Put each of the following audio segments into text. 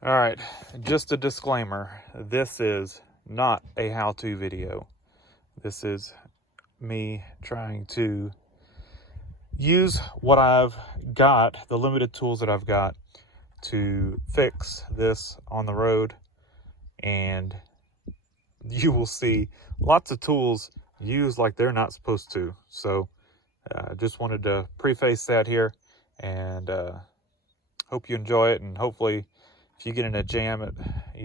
All right, just a disclaimer. This is not a how-to video. This is me trying to use what I've got, the limited tools that I've got to fix this on the road. And you will see lots of tools used like they're not supposed to. So just wanted to preface that here, and hope you enjoy it. And hopefully if you get in a jam at,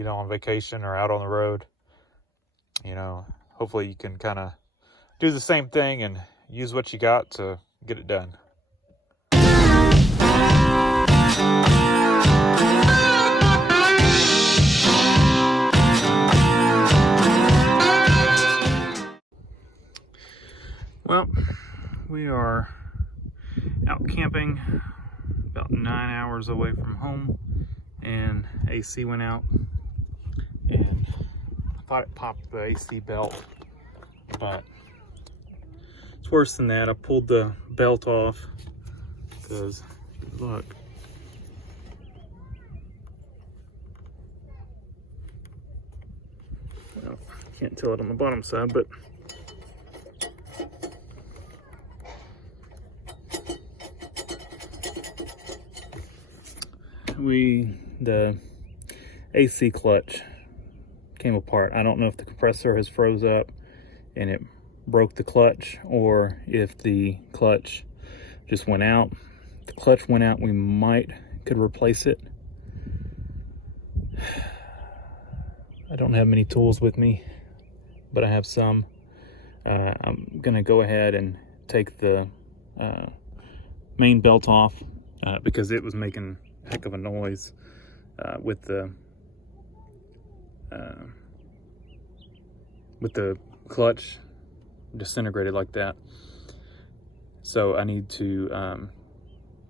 on vacation or out on the road, hopefully you can kind of do the same thing and use what you got to get it done. Well, we are out camping about 9 hours away from home, and AC went out, and I thought it popped the AC belt, but it's worse than that. I pulled the belt off because, look, well, can't tell it on the bottom side, but the AC clutch came apart. I don't know if the compressor has froze up and it broke the clutch, or if the clutch just went out. If the clutch went out, we could replace it. I don't have many tools with me, but I have some. I'm gonna go ahead and take the main belt off because it was making a heck of a noise with the clutch disintegrated like that. So I need to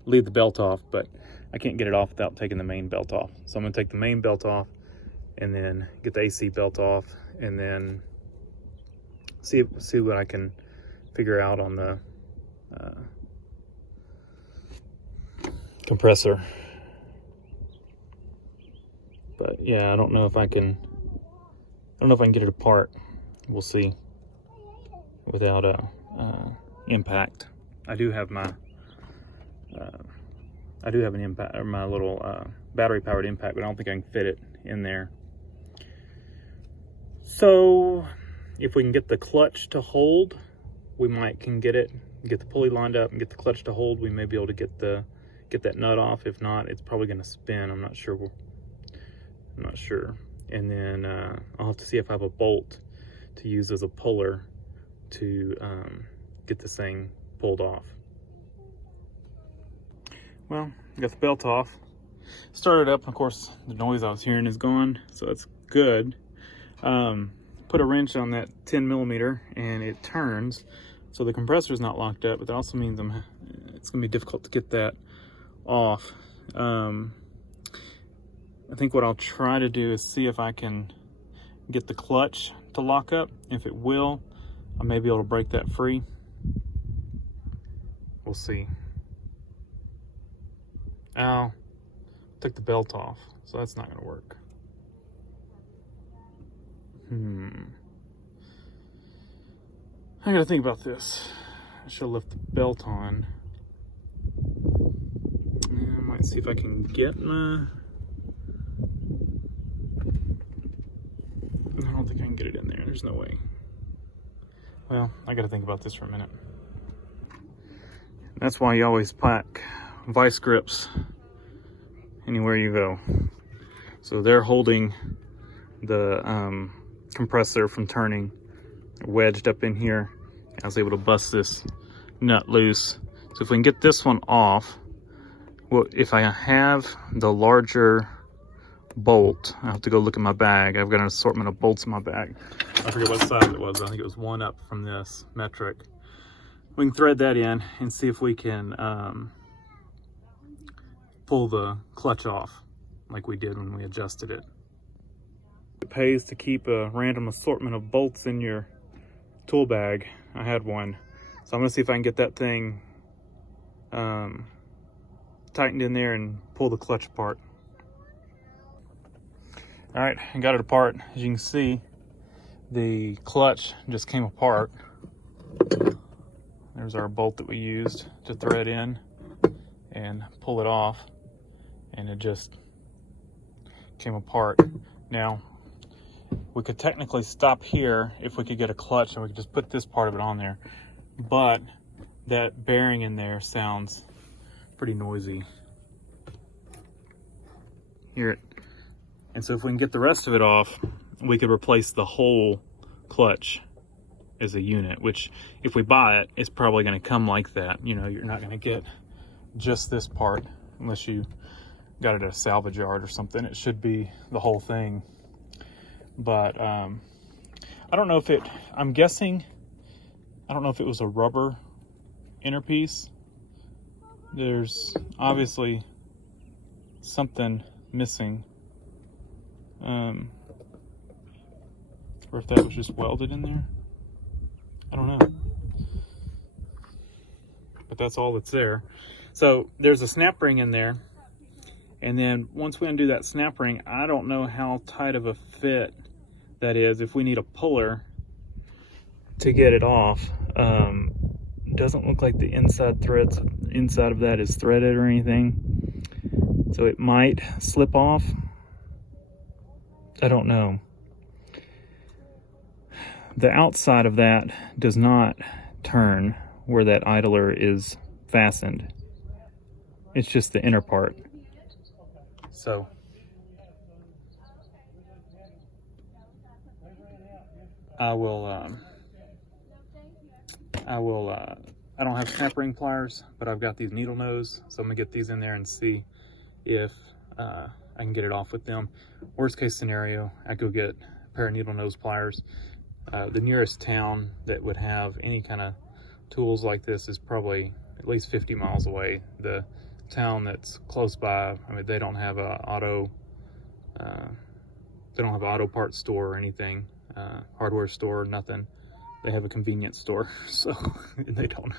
leave the belt off, but I can't get it off without taking the main belt off. So I'm gonna take the main belt off and then get the AC belt off, and then see what I can figure out on the compressor. But yeah, I don't know if I can get it apart. We'll see without impact. I do have my an impact, or my little battery powered impact, but I don't think I can fit it in there. So if we can get the clutch to hold, we can get the pulley lined up and get the clutch to hold. We may be able to get that nut off. If not, it's probably going to spin. I'm not sure. And then I'll have to see if I have a bolt to use as a puller to get this thing pulled off. Well, I got the belt off. Started up, of course, the noise I was hearing is gone, so that's good. Put a wrench on that 10 millimeter and it turns, so the compressor is not locked up, but that also means it's gonna be difficult to get that off. I think what I'll try to do is see if I can get the clutch to lock up. If it will, I may be able to break that free. We'll see. Ow, took the belt off, so that's not gonna work. I gotta think about this. I should lift the belt on. I might see if I can get my... I don't think I can get it in there. There's no way. Well, I gotta think about this for a minute. That's why you always pack vice grips anywhere you go. So they're holding the compressor from turning, wedged up in here. I was able to bust this nut loose. So if we can get this one off, well, if I have the larger bolt, I have to go look in my bag. I've got an assortment of bolts in my bag. I forget what size it was. I think it was one up from this metric. We can thread that in and see if we can pull the clutch off like we did when we adjusted it. It pays to keep a random assortment of bolts in your tool bag. I had one, so I'm gonna see if I can get that thing tightened in there and pull the clutch apart. All right, I got it apart. As you can see, the clutch just came apart. There's our bolt that we used to thread in and pull it off, and it just came apart. Now, we could technically stop here if we could get a clutch and we could just put this part of it on there, but that bearing in there sounds pretty noisy. Hear it? And so if we can get the rest of it off, we could replace the whole clutch as a unit, which if we buy it, it's probably going to come like that. You know, you're not going to get just this part unless you got it at a salvage yard or something. It should be the whole thing. But I don't know if it, I'm guessing, I don't know if it was a rubber inner piece. There's obviously something missing. Or if that was just welded in there. I don't know. But that's all that's there. So there's a snap ring in there. And then once we undo that snap ring, I don't know how tight of a fit that is. If we need a puller to get it off. Doesn't look like the inside of that is threaded or anything. So it might slip off. I don't know. The outside of that does not turn where that idler is fastened. It's just the inner part. So I don't have snap ring pliers, but I've got these needle nose, so I'm gonna get these in there and see if I can get it off with them. Worst case scenario, I go get a pair of needle nose pliers. The nearest town that would have any kind of tools like this is probably at least 50 miles away. The town that's close by, I mean, they don't have a auto parts store or anything, hardware store, nothing. They have a convenience store, so they don't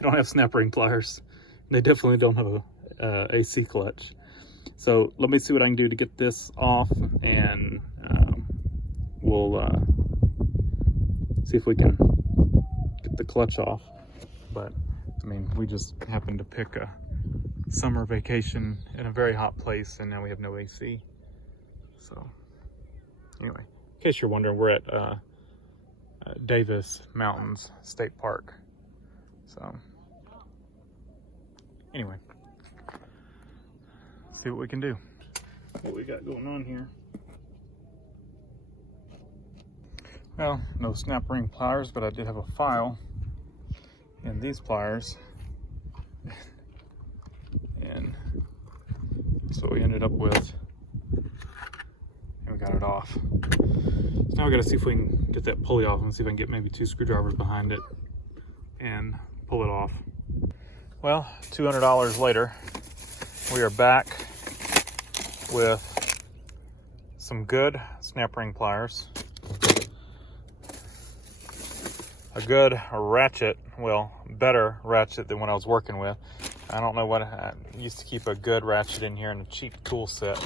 have snap ring pliers. They definitely don't have a AC clutch. So let me see what I can do to get this off, and we'll see if we can get the clutch off. But I mean, we just happened to pick a summer vacation in a very hot place, and now we have no AC. So anyway, in case you're wondering, we're at Davis Mountains State Park. So anyway, see what we can do, what we got going on here. Well, no snap ring pliers, but I did have a file in these pliers, and so we ended up with, and we got it off. So now we gotta see if we can get that pulley off and see if I can get maybe 2 screwdrivers behind it and pull it off. Well, $200 later, we are back with some good snap ring pliers, a good ratchet, well, better ratchet than what I was working with. I don't know what, I used to keep a good ratchet in here in a cheap tool set,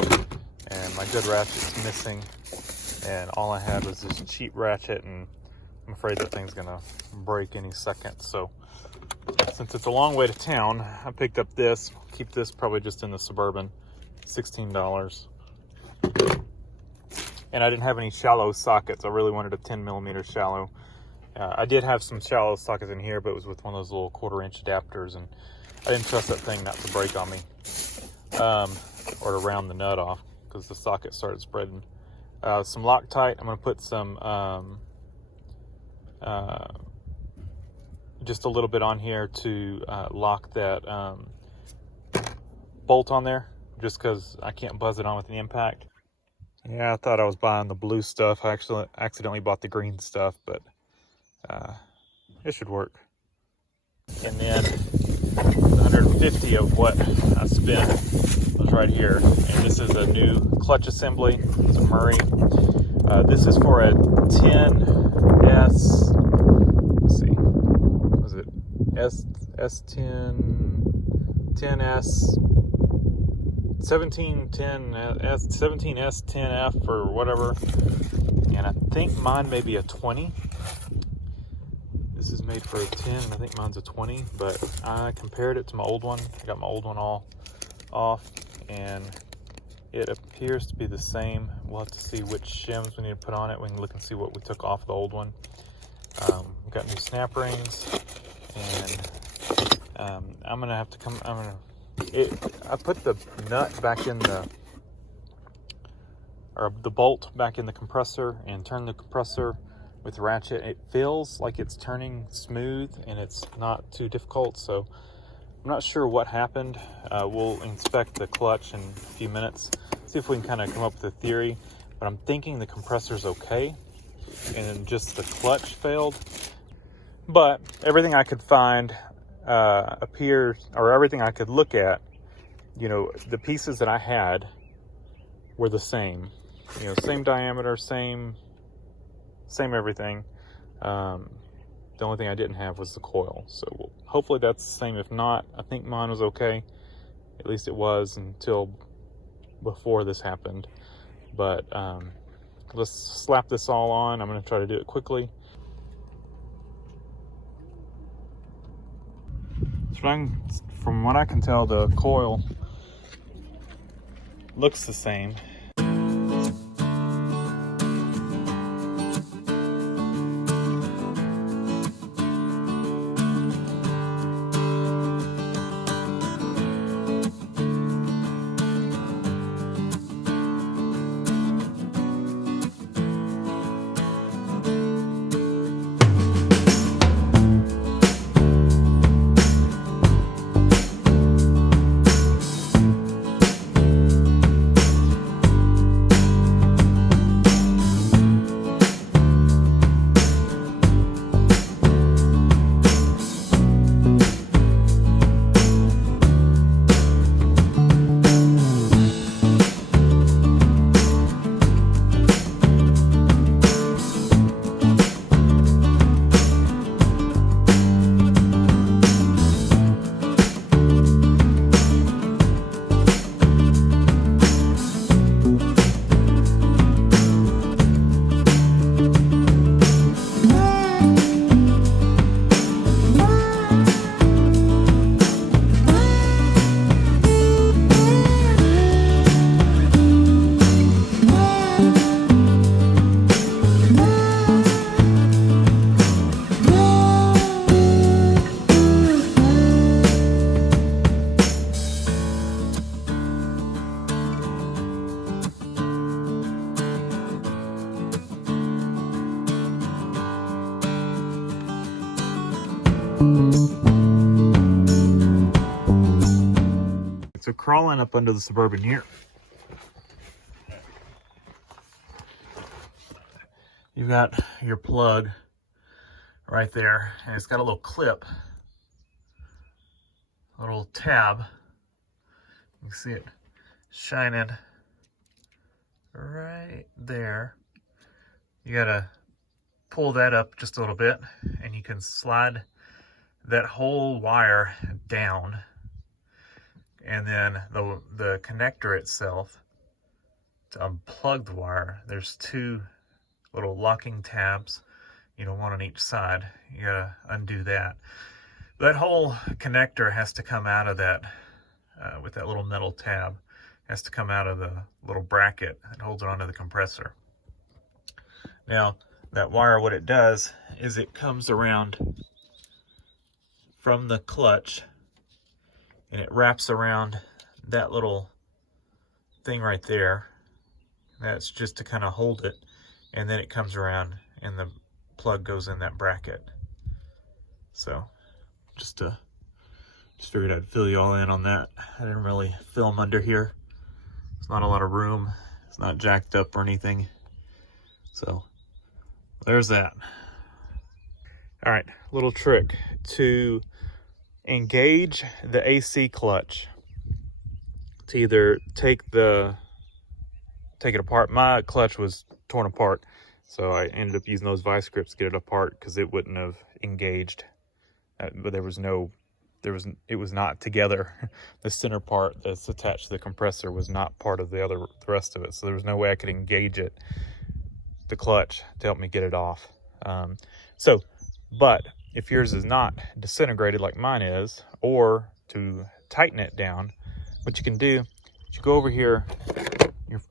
and my good ratchet's missing, and all I had was this cheap ratchet, and I'm afraid that thing's gonna break any second. So since it's a long way to town, I picked up this. Keep this probably just in the Suburban, $16. And I didn't have any shallow sockets. I really wanted a 10mm shallow. I did have some shallow sockets in here, but it was with one of those little 1/4-inch adapters, and I didn't trust that thing not to break on me, or to round the nut off, because the socket started spreading. Some Loctite. I'm going to put some, just a little bit on here to lock that bolt on there, just because I can't buzz it on with an impact. Yeah, I thought I was buying the blue stuff. I actually accidentally bought the green stuff, but it should work. And then 150 of what I spent was right here. And this is a new clutch assembly. It's a Murray. This is for a 10S. Let's see. Was it S10 10S 17S10F or whatever, and I think mine may be a 20. This is made for a 10, and I think mine's a 20, but I compared it to my old one. I got my old one all off, and it appears to be the same. We'll have to see which shims we need to put on it. We can look and see what we took off the old one. We've got new snap rings, and I'm gonna have to come. I put the nut back in the bolt back in the compressor and turn the compressor with the ratchet. It feels like it's turning smooth and it's not too difficult, so I'm not sure what happened. We'll inspect the clutch in a few minutes, see if we can kind of come up with a theory, but I'm thinking the compressor's okay and just the clutch failed. But everything I could find appears, or everything I could look at, you know, the pieces that I had were the same, you know, same diameter, same everything. The only thing I didn't have was the coil, so hopefully that's the same. If not, I think mine was okay. At least it was until before this happened. But let's slap this all on. I'm going to try to do it quickly. From what I can tell, the coil looks the same. So crawling up under the Suburban here, you've got your plug right there, and it's got a little clip, a little tab. You can see it shining right there. You gotta pull that up just a little bit, and you can slide that whole wire down. And then the connector itself, to unplug the wire, there's two little locking tabs, you know, one on each side. You gotta undo that. That whole connector has to come out of that, with that little metal tab, has to come out of the little bracket that holds it onto the compressor. Now, that wire, what it does is it comes around from the clutch, and it wraps around that little thing right there. That's just to kind of hold it, and then it comes around and the plug goes in that bracket. So just figured I'd fill you all in on that. I didn't really film under here. There's not a lot of room. It's not jacked up or anything. So there's that. All right, little trick to engage the AC clutch, to either take it apart. My clutch was torn apart, so I ended up using those vice grips to get it apart because it wouldn't have engaged, but there was no it was not together. The center part that's attached to the compressor was not part of the rest of it. So there was no way I could engage it, the clutch, to help me get it off. But if yours is not disintegrated like mine is, or to tighten it down, what you can do is you go over here, your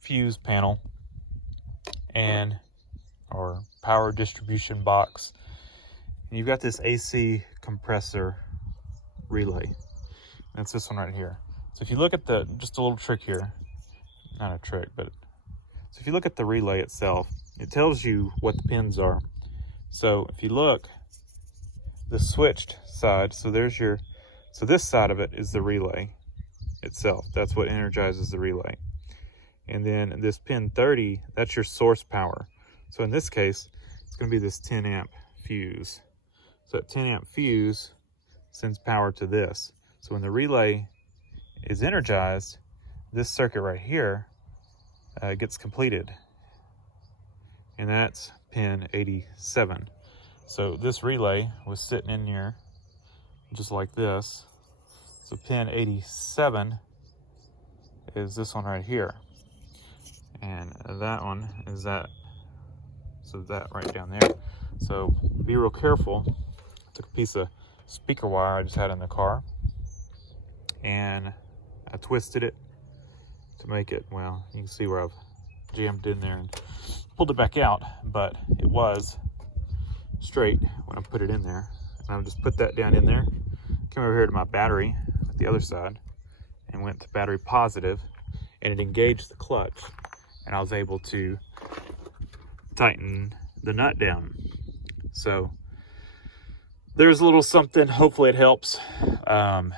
fuse panel or power distribution box, and you've got this AC compressor relay. That's this one right here. So if you look at just a little trick here, not a trick, but so if you look at the relay itself, it tells you what the pins are. So if you look, the switched side, so this side of it is the relay itself. That's what energizes the relay. And then this pin 30, that's your source power. So in this case, it's going to be this 10 amp fuse. So that 10 amp fuse sends power to this. So when the relay is energized, this circuit right here gets completed. And that's pin 87. So this relay was sitting in here just like this. So pin 87 is this one right here. And that one is that. So that right down there. So be real careful. I took a piece of speaker wire I just had in the car, and I twisted it to make it, well, you can see where I've jammed in there and pulled it back out, but it was straight when I put it in there. And I'll just put that down in there. Came over here to my battery at the other side and went to battery positive, and it engaged the clutch, and I was able to tighten the nut down. So there's a little something. Hopefully it helps. I'm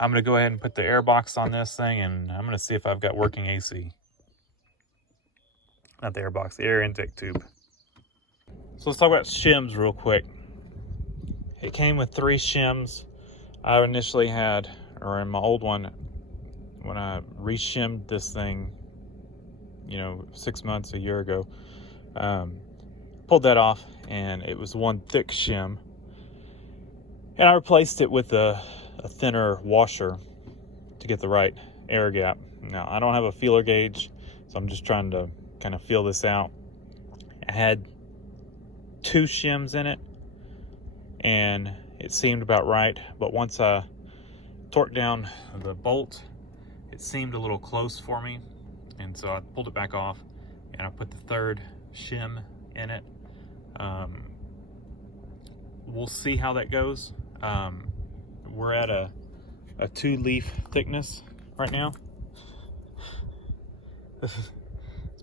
going to go ahead and put the air box on this thing, and I'm going to see if I've got working AC. Not the air box, the air intake tube. So let's talk about shims real quick. It came with 3 shims. I initially had, or in my old one, when I re-shimmed this thing, 6 months, a year ago, pulled that off, and it was one thick shim, and I replaced it with a thinner washer to get the right air gap. Now, I don't have a feeler gauge, so I'm just trying to kind of feel this out. I had 2 shims in it, and it seemed about right, but once I torqued down the bolt, it seemed a little close for me, and so I pulled it back off, and I put the 3rd shim in it. We'll see how that goes. We're at a 2-leaf thickness right now. It's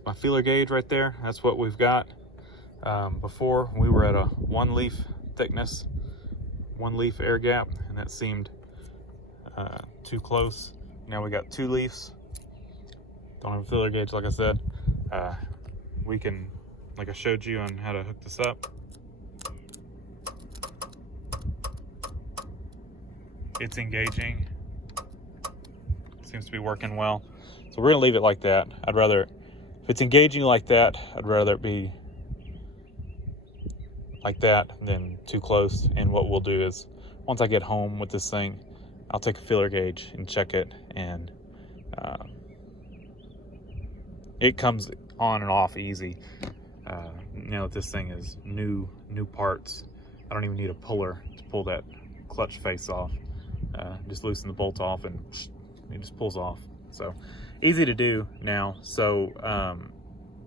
my feeler gauge right there. That's what we've got. Before we were at a 1-leaf thickness, 1-leaf air gap, and that seemed too close. Now we got 2 leaves. Don't have a feeler gauge, like I said. We can, like I showed you on how to hook this up. It's engaging. Seems to be working well. So we're gonna leave it like that. If it's engaging like that, I'd rather it be like that than too close. And what we'll do is, once I get home with this thing, I'll take a feeler gauge and check it, and it comes on and off easy. Now that this thing is new parts, I don't even need a puller to pull that clutch face off. Just loosen the bolt off and it just pulls off. So easy to do now. So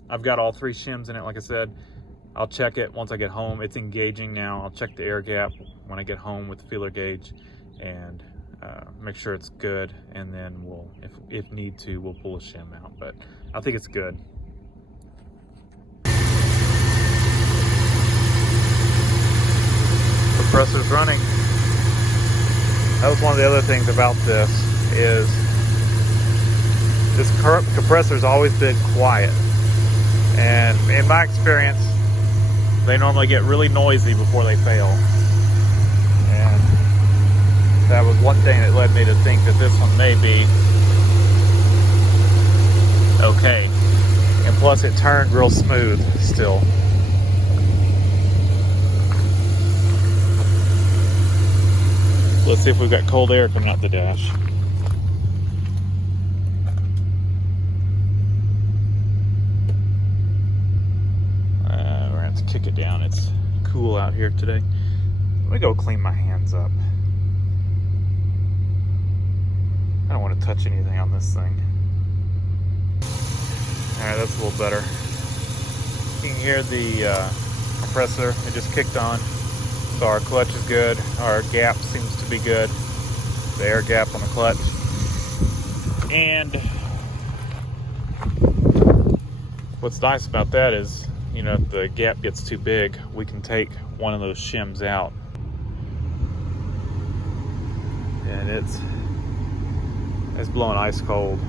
I've got all 3 shims in it, like I said. I'll check it once I get home. It's engaging now. I'll check the air gap when I get home with the feeler gauge and make sure it's good, and then we'll, if need to, we'll pull a shim out, but I think it's good. Compressor's running. That was one of the other things about this, is this compressor's always been quiet, and in my experience, they normally get really noisy before they fail. And that was one thing that led me to think that this one may be okay. And plus it turned real smooth still. Let's see if we've got cold air coming out the dash. We're gonna have to kick it down. It's cool out here today. Let me go clean my hands up. I don't want to touch anything on this thing. Alright, that's a little better. You can hear the compressor. It just kicked on. So our clutch is good. Our gap seems to be good. The air gap on the clutch. And what's nice about that is, you know, if the gap gets too big, we can take one of those shims out. And it's blowing ice cold.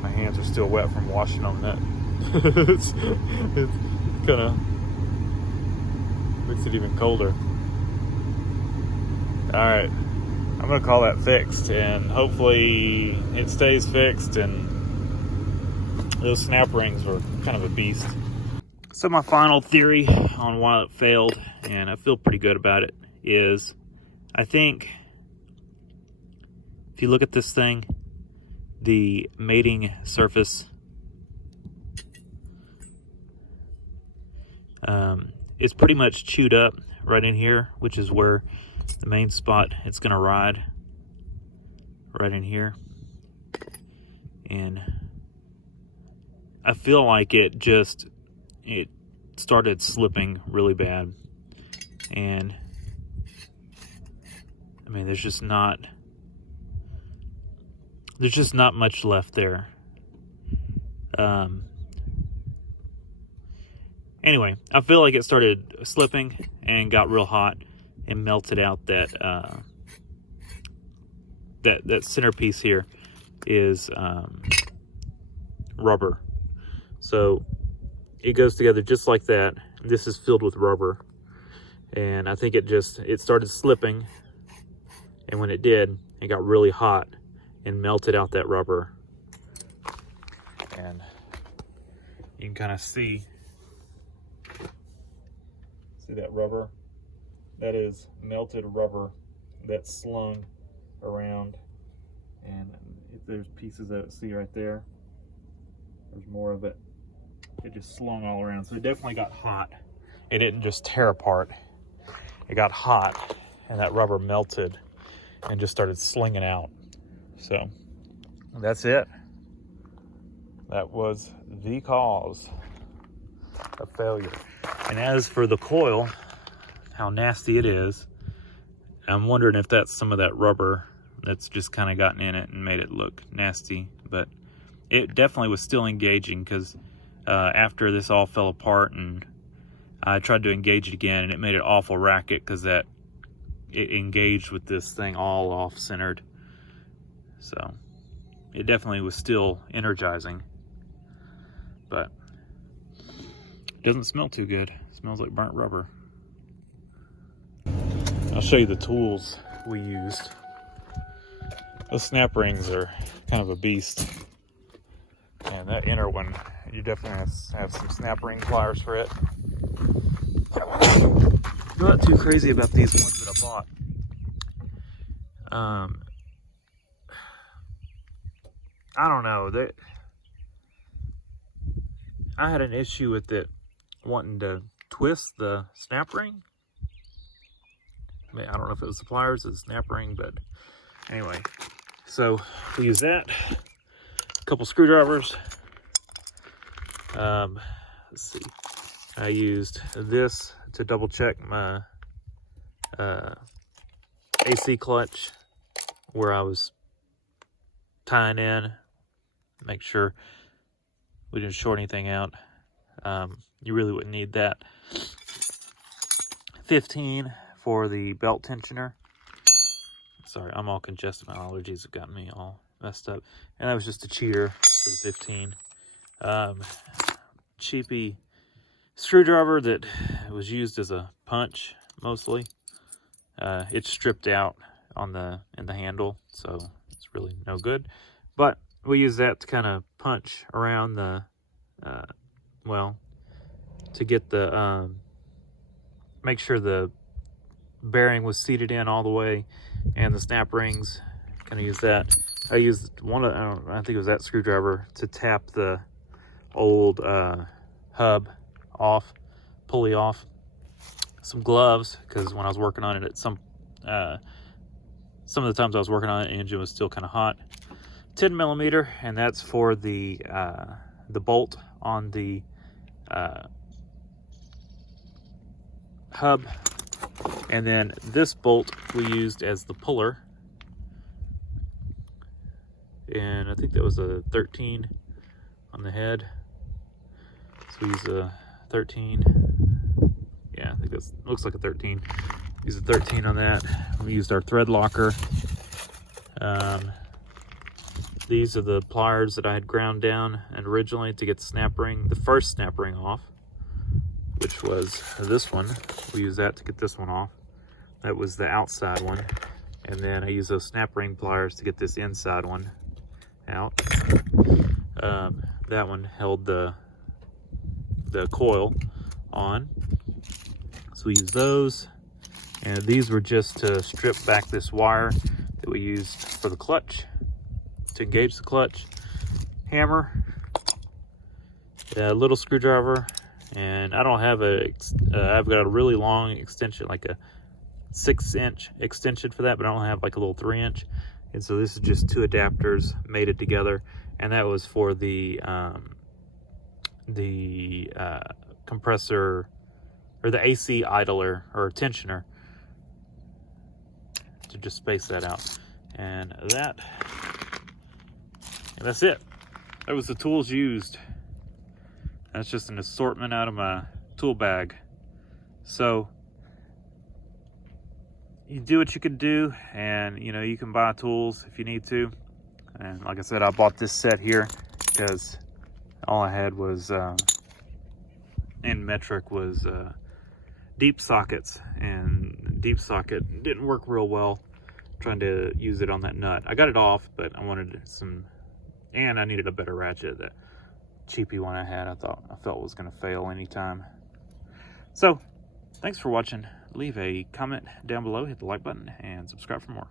My hands are still wet from washing on that. it's kind of makes it even colder. All right, I'm gonna call that fixed, and hopefully it stays fixed. And those snap rings were kind of a beast. So my final theory on why it failed, and I feel pretty good about it, is I think if you look at this thing, the mating surface is pretty much chewed up right in here, which is where the main spot it's gonna ride, right in here. And I feel like it started slipping really bad. And I mean, there's just not much left there. Anyway, I feel like it started slipping and got real hot and melted out that that centerpiece here is rubber. So it goes together just like that. This is filled with rubber. And I think it started slipping, and when it did, it got really hot and melted out that rubber. And you can kind of see that rubber? That is melted rubber that's slung around. And if there's pieces of it, see right there, there's more of it. It just slung all around. So it definitely got hot. It didn't just tear apart. It got hot, and that rubber melted and just started slinging out. So that's it. That was the cause of failure. And as for the coil, how nasty it is, I'm wondering if that's some of that rubber that's just kind of gotten in it and made it look nasty. But it definitely was still engaging, because after this all fell apart and I tried to engage it again, and it made an awful racket because it engaged with this thing all off-centered. So it definitely was still energizing, but it doesn't smell too good. It smells like burnt rubber. I'll show you the tools we used. Those snap rings are kind of a beast. And that inner one, you definitely have some snap ring pliers for it. I'm not too crazy about these ones that I bought. I don't know. I had an issue with it wanting to twist the snap ring. I mean, I don't know if it was the pliers or the snap ring, but anyway. So we use that. A couple screwdrivers. Let's see. I used this to double check my AC clutch where I was tying in, make sure we didn't short anything out. You really wouldn't need that. 15 for the belt tensioner. Sorry, I'm all congested. My allergies have gotten me all messed up. And that was just a cheater for the 15. Cheapy screwdriver that was used as a punch mostly. It's stripped out in the handle, so it's really no good. But we use that to kind of punch around the, to get the make sure the bearing was seated in all the way, and the snap rings. Kind of use that. I used I think it was that screwdriver to tap the old hub off, pulley off. Some gloves, because when I was working on it, at some of the times I was working on it, the engine was still kind of hot. 10 millimeter, and that's for the bolt on the hub. And then this bolt we used as the puller, and I think that was a 13 on the head. So we use a 13. Yeah, I think that looks like a 13. Use a 13 on that. We used our thread locker. These are the pliers that I had ground down and originally to get the snap ring, the first snap ring off, which was this one. We used that to get this one off. That was the outside one. And then I used those snap ring pliers to get this inside one out. That one held the coil on. So we used those. And these were just to strip back this wire that we used for the clutch, to engage the clutch. Hammer, a little screwdriver, and I don't have I've got a really long extension, like a 6-inch extension for that, but I don't have like a little 3-inch. And so this is just 2 adapters mated together, and that was for the compressor, or the AC idler or tensioner, to just space that out. And that's it. That was the tools used. That's just an assortment out of my tool bag. So you do what you can do, and you can buy tools if you need to. And like I said, I bought this set here because all I had was in metric was deep sockets, and deep socket didn't work real well trying to use it on that nut. I got it off, but I wanted some, and I needed a better ratchet. That cheapy one I had, I felt was going to fail anytime. So thanks for watching. Leave a comment down below, hit the like button, and subscribe for more.